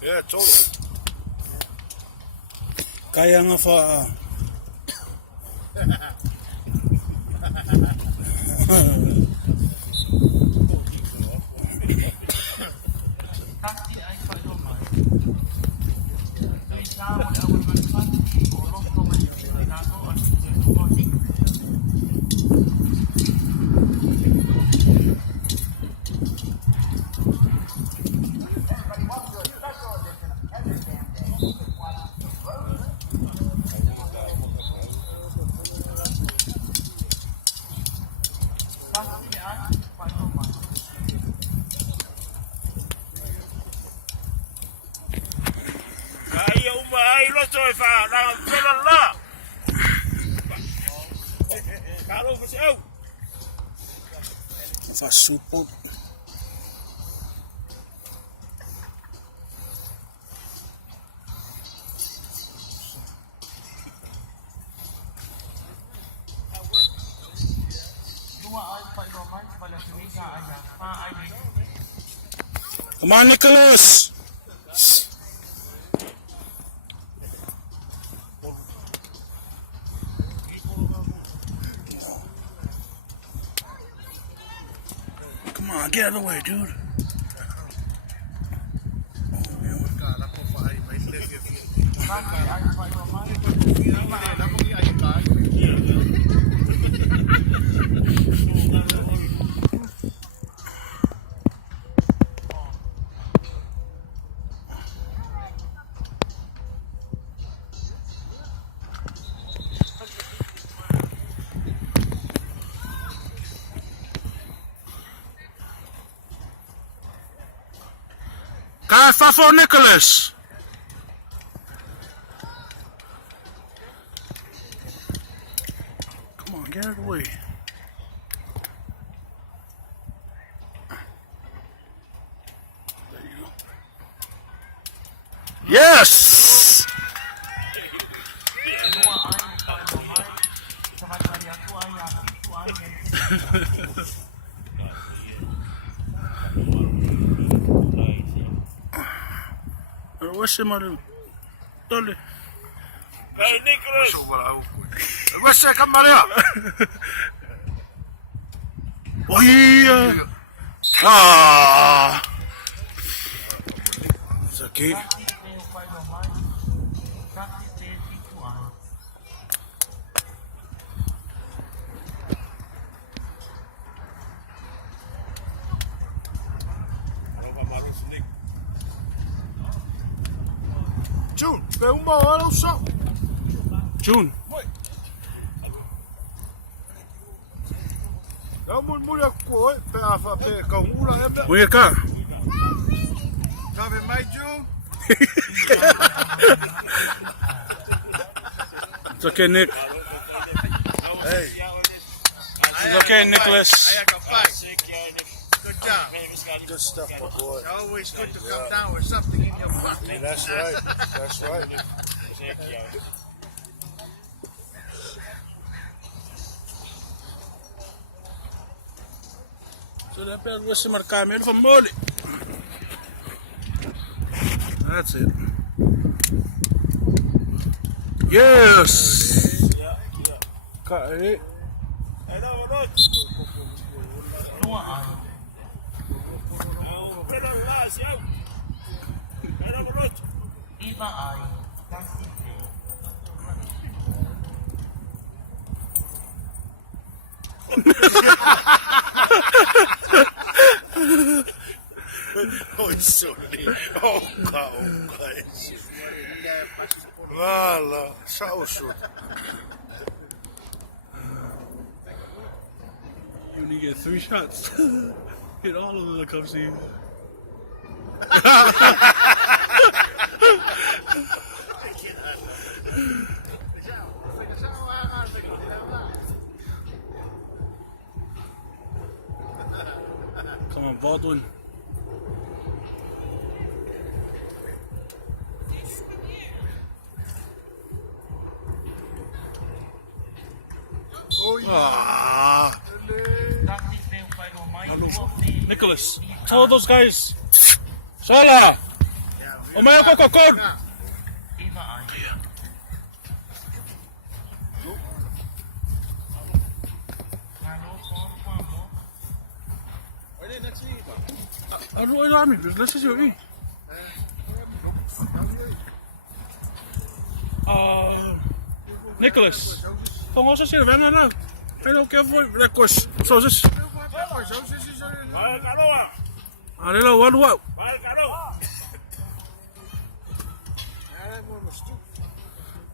Yeah, totally. Kaya nga fa. Fa support. Come on, Nicholas. Come on, get out of the way, dude. For Nicholas. Come on, get out of the way. There you go. Yes! What's the matter? Dole. Hey, Nicholas! What's that? Come on here! Oh, yeah! Ah! It's okay. June, vem uma hora o sol. June. Eu mulher coi, pega com ula é. Where cá? Tá vendo mais June? It's okay, Nick. Hey. It's okay, Nicholas. I can fight. Good job. Good stuff, my boy. It's always good to come down with something in your pocket. Yeah, that's right. That's right. So that bad was some camera from Molly. That's it. Yes. Okay. Oh, sorry. Oh, God. Voilà, ça au chaud. You only get 3 shots. Hit all of them that comes to you. Come on, Baldwin. Ah. Nicholas, tell those guys. Salah. Umayaw ko kakod. Ano ay kami? Let's see you. Nicholas. Kung sa sila, venga na. I don't care for request. So this. I don't know what.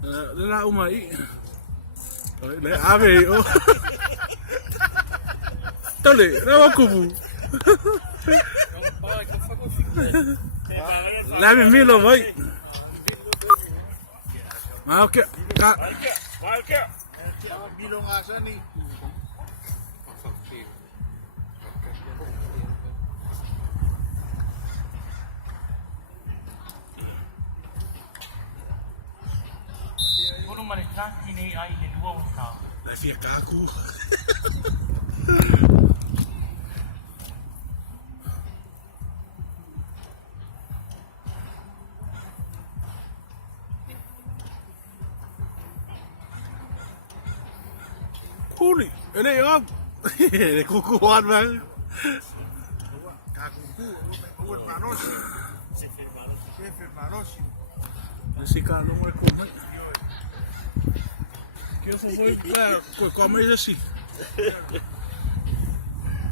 Lala umai. Le ave oh. Tole, rawa kubu. La mi milo vai. Ma okay. Bilong asa ni. La fia kaku. Kuli, ini apa? Ini kukuan bang. Kakuku, uat manos. Sefir manos. Nasi kalong may kumay. Kaya po mo yung kumay na si.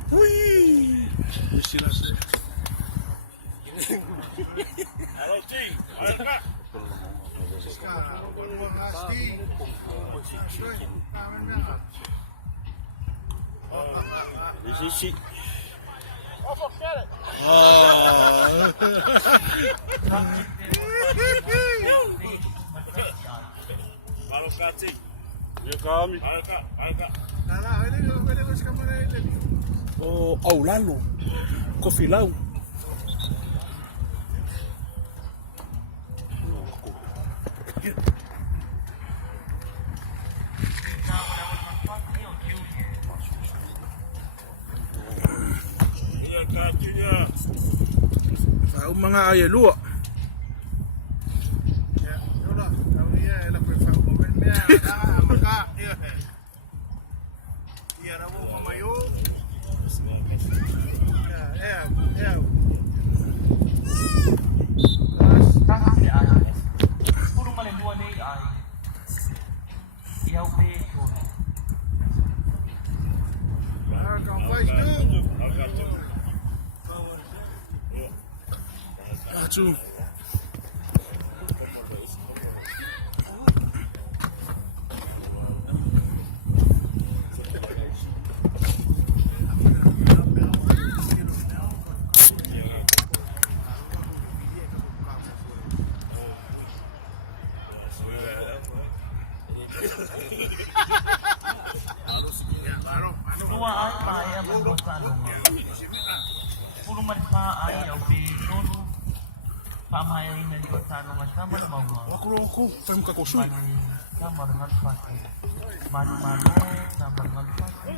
Uy! Nasi nasi. Hello, T. Alka. This is shit. Oh, forget it. Balokati. You call me. Alka. Nala, pwede ko sa kamera ile. Oh, lalo. Kofi lau. Ang mga ayalua. Ya, yola. Tahu dia la prefa momen dia. Maka dia. Dia rawo mamayo. Ya. Atu. Aku, saya muka kosong. Sama dengan pasti. Manu-manu sama dengan pasti.